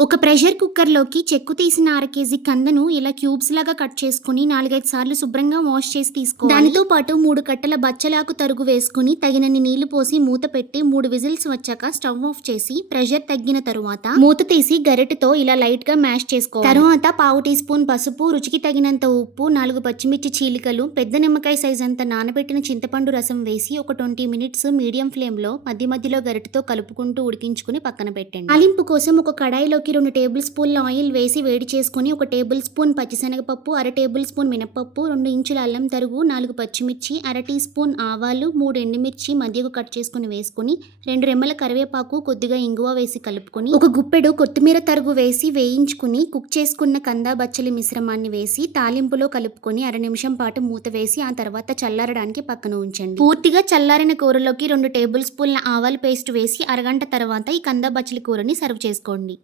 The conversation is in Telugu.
ఒక ప్రెషర్ కుక్కర్‌లోకి చెక్కు తీసిన అర కేజీ కందను ఇలా క్యూబ్స్ లాగా కట్ చేసుకొని 4, 5 సార్లు శుభ్రంగా వాష్ చేసి తీసుకోవాలి. దానితో పాటు 3 కట్టల బచ్చలాకు తరుగు వేసుకొని తగినన్ని నీళ్లు పోసి మూత పెట్టి 3 విజిల్స్ వచ్చాక స్టవ్ ఆఫ్ చేసి ప్రెషర్ తగ్గిన తరువాత మూత తీసి గరిటెతో ఇలా లైట్‌గా మ్యాష్ చేసుకోవాలి. తరువాత పావు టీ స్పూన్ పసుపు, రుచికి తగినంత ఉప్పు, 4 పచ్చిమిర్చి చీలికలు, పెద్ద నిమ్మకాయ సైజ్ అంత నానబెట్టిన చింతపండు రసం వేసి ఒక 20 మినిట్స్ మీడియం ఫ్లేమ్‌లో మధ్య మధ్యలో గరిటెతో కలుపుకుంటూ ఉడికించుకుని పక్కన పెట్టండి. తాలింపు కోసం ఒక కడాయిలోకి 2 టేబుల్ స్పూన్ల ఆయిల్ వేసి వేడి చేసుకుని 1 టేబుల్ స్పూన్ పచ్చిశనగపప్పు, అర టేబుల్ స్పూన్ మినపప్పు, 2 ఇంచుల అల్లం తరుగు, 4 పచ్చిమిర్చి, అర టీ స్పూన్ ఆవాలు, 3 ఎండుమిర్చి మధ్యకు కట్ చేసుకుని వేసుకుని 2 రెమ్మల కరివేపాకు, కొద్దిగా ఇంగువ వేసి కలుపుకొని ఒక గుప్పెడు కొత్తిమీర తరుగు వేసి వేయించుకుని కుక్ చేసుకున్న కంద బచ్చలి మిశ్రమాన్ని వేసి తాలింపులో కలుపుకొని అర నిమిషం పాటు మూత వేసి ఆ తర్వాత చల్లారడానికి పక్కన ఉంచండి. పూర్తిగా చల్లారిన కూరలోకి 2 టేబుల్ స్పూన్ల ఆవాల పేస్ట్ వేసి అరగంట తర్వాత ఈ కంద బచ్చలి కూరని సర్వ్ చేసుకోండి.